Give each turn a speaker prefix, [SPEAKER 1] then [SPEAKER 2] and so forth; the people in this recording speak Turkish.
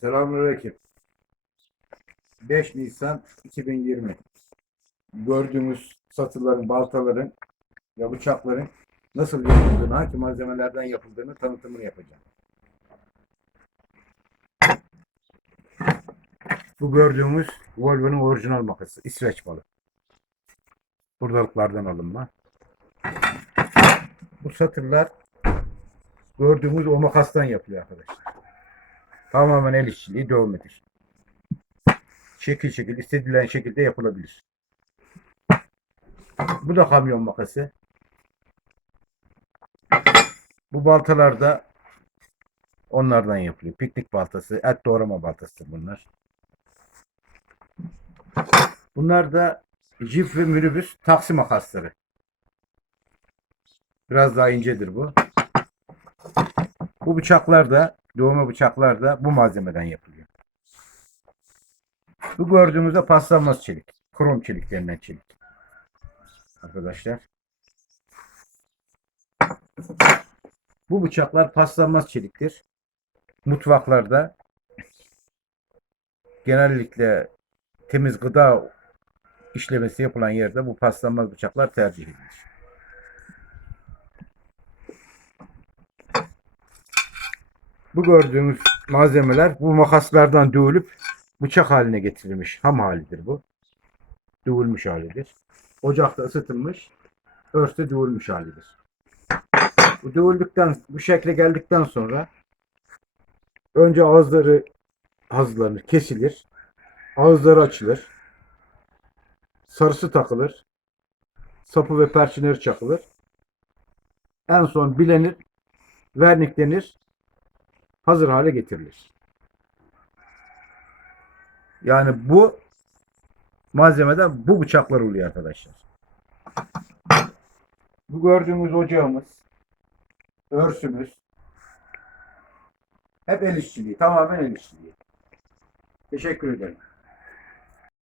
[SPEAKER 1] Selamünaleyküm. 5 Nisan 2020. Gördüğümüz satıların, baltaların ve bıçakların nasıl yapıldığını, hangi malzemelerden yapıldığını tanıtımını yapacağım. Bu gördüğümüz Volvo'nun orijinal makası. İsveç malı. Buradalıklardan alınma. Bu satırlar gördüğümüz o makastan yapılıyor arkadaşlar. Tamamen el işçiliği dövmedir. Şekil şekil istedilen şekilde yapılabilir. Bu da kamyon makası. Bu baltalar da onlardan yapılıyor. Piknik baltası, et doğrama baltasıdır bunlar. Bunlar da jip ve minibüs taksi makasları. Biraz daha incedir bu. Bu bıçaklar da, doğma bıçaklar da bu malzemeden yapılıyor. Bu gördüğümüzde paslanmaz çelik. Krom çelik denilen çelik. Arkadaşlar. Bu bıçaklar paslanmaz çeliktir. Mutfaklarda genellikle temiz gıda işlemesi yapılan yerde bu paslanmaz bıçaklar tercih edilir. Bu gördüğümüz malzemeler bu makaslardan dövülüp bıçak haline getirilmiş. Ham halidir bu. Dövülmüş halidir. Ocakta ısıtılmış, örste dövülmüş halidir. Bu dövüldükten, bu şekle geldikten sonra önce ağızları hazırlanır, kesilir. Ağızları açılır. Sarısı takılır. Sapı ve perçinleri çakılır. En son bilenir, verniklenir, hazır hale getirilir. Yani bu malzemeden bu bıçaklar oluyor arkadaşlar. Bu gördüğümüz ocağımız, örsümüz hep el işçiliği, tamamen el işçiliği. Teşekkür ederim.